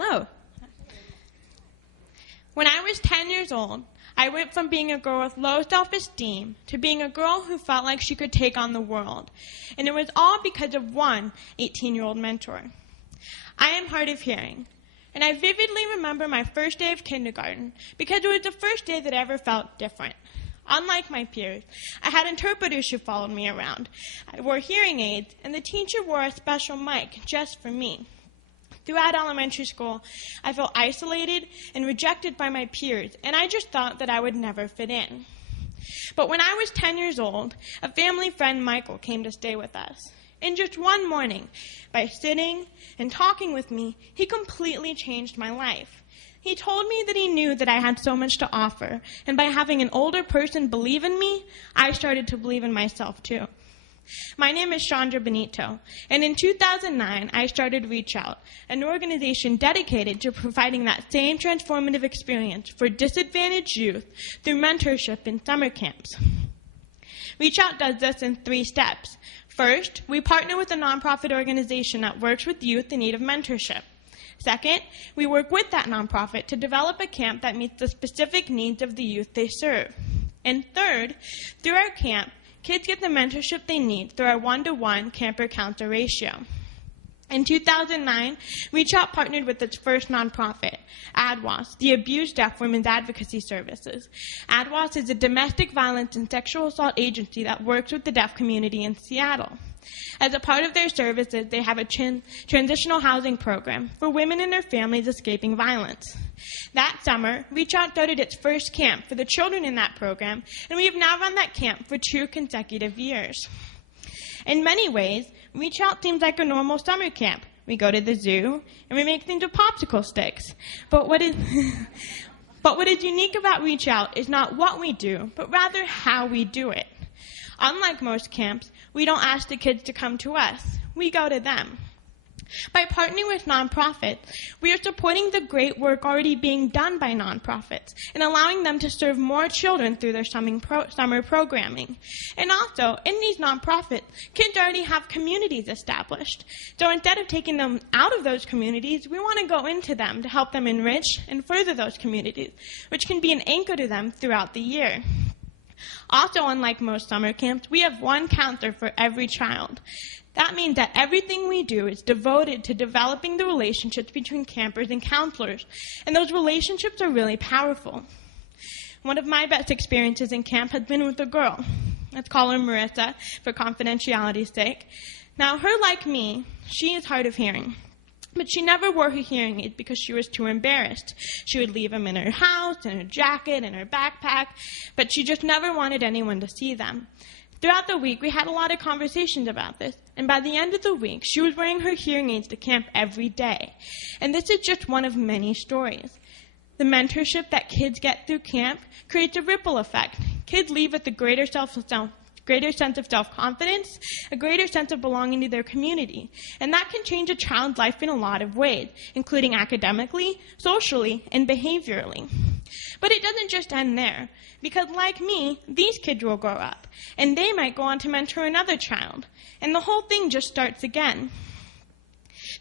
Hello. When I was 10 years old, I went from being a girl with low self-esteem to being a girl who felt like she could take on the world. And it was all because of one 18-year-old mentor. I am hard of hearing, and I vividly remember my first day of kindergarten because it was the first day that I ever felt different. Unlike my peers, I had interpreters who followed me around. I wore hearing aids, and the teacher wore a special mic just for me. Throughout elementary school, I felt isolated and rejected by my peers, and I just thought that I would never fit in. But when I was 10 years old, a family friend, Michael, came to stay with us. And just one morning, by sitting and talking with me, he completely changed my life. He told me that he knew that I had so much to offer, and by having an older person believe in me, I started to believe in myself too. My name is Chandra Benito, and in 2009, I started Reach Out, an organization dedicated to providing that same transformative experience for disadvantaged youth through mentorship in summer camps. Reach Out does this in 3 steps. First, we partner with a nonprofit organization that works with youth in need of mentorship. Second, we work with that nonprofit to develop a camp that meets the specific needs of the youth they serve. And third, through our camp, kids get the mentorship they need through our 1-to-1 camper-counselor ratio. In 2009, Reach Out partnered with its first nonprofit, ADWAS, the Abused Deaf Women's Advocacy Services. ADWAS is a domestic violence and sexual assault agency that works with the deaf community in Seattle. As a part of their services, they have a transitional housing program for women and their families escaping violence. That summer, Reach Out started its first camp for the children in that program, and we have now run that camp for 2 consecutive years. In many ways, Reach Out seems like a normal summer camp. We go to the zoo, and we make things with popsicle sticks. But what is unique about Reach Out is not what we do, but rather how we do it. Unlike most camps, we don't ask the kids to come to us. We go to them. By partnering with nonprofits, we are supporting the great work already being done by nonprofits and allowing them to serve more children through their summer programming. And also, in these nonprofits, kids already have communities established. So instead of taking them out of those communities, we want to go into them to help them enrich and further those communities, which can be an anchor to them throughout the year. Also, unlike most summer camps, we have 1 counselor for every child. That means that everything we do is devoted to developing the relationships between campers and counselors, and those relationships are really powerful. One of my best experiences in camp has been with a girl. Let's call her Marissa for confidentiality's sake. Now, her like me, she is hard of hearing. But she never wore her hearing aids because she was too embarrassed. She would leave them in her house, in her jacket, in her backpack, but she just never wanted anyone to see them. Throughout the week, we had a lot of conversations about this, and by the end of the week, she was wearing her hearing aids to camp every day. And this is just one of many stories. The mentorship that kids get through camp creates a ripple effect. Kids leave with a greater sense of self-confidence, a greater sense of belonging to their community. And that can change a child's life in a lot of ways, including academically, socially, and behaviorally. But it doesn't just end there, because like me, these kids will grow up, and they might go on to mentor another child, and the whole thing just starts again.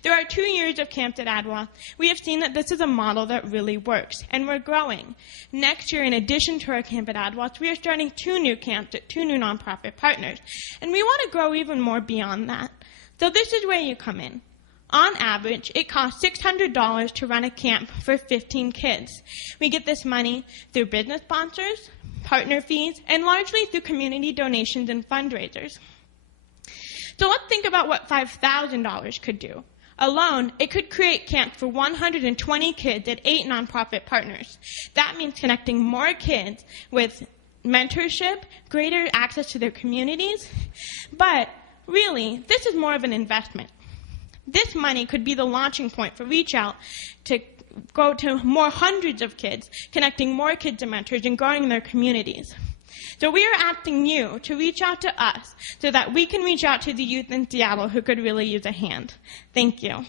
Through our 2 years of camps at ADWA, we have seen that this is a model that really works, and we're growing. Next year, in addition to our camp at ADWA, we are starting 2 new camps at 2 new nonprofit partners, and we want to grow even more beyond that. So this is where you come in. On average, it costs $600 to run a camp for 15 kids. We get this money through business sponsors, partner fees, and largely through community donations and fundraisers. So let's think about what $5,000 could do. Alone, it could create camps for 120 kids at 8 nonprofit partners. That means connecting more kids with mentorship, greater access to their communities. But really, this is more of an investment. This money could be the launching point for Reach Out to go to more hundreds of kids, connecting more kids to mentors and growing their communities. So we are asking you to reach out to us so that we can reach out to the youth in Seattle who could really use a hand. Thank you.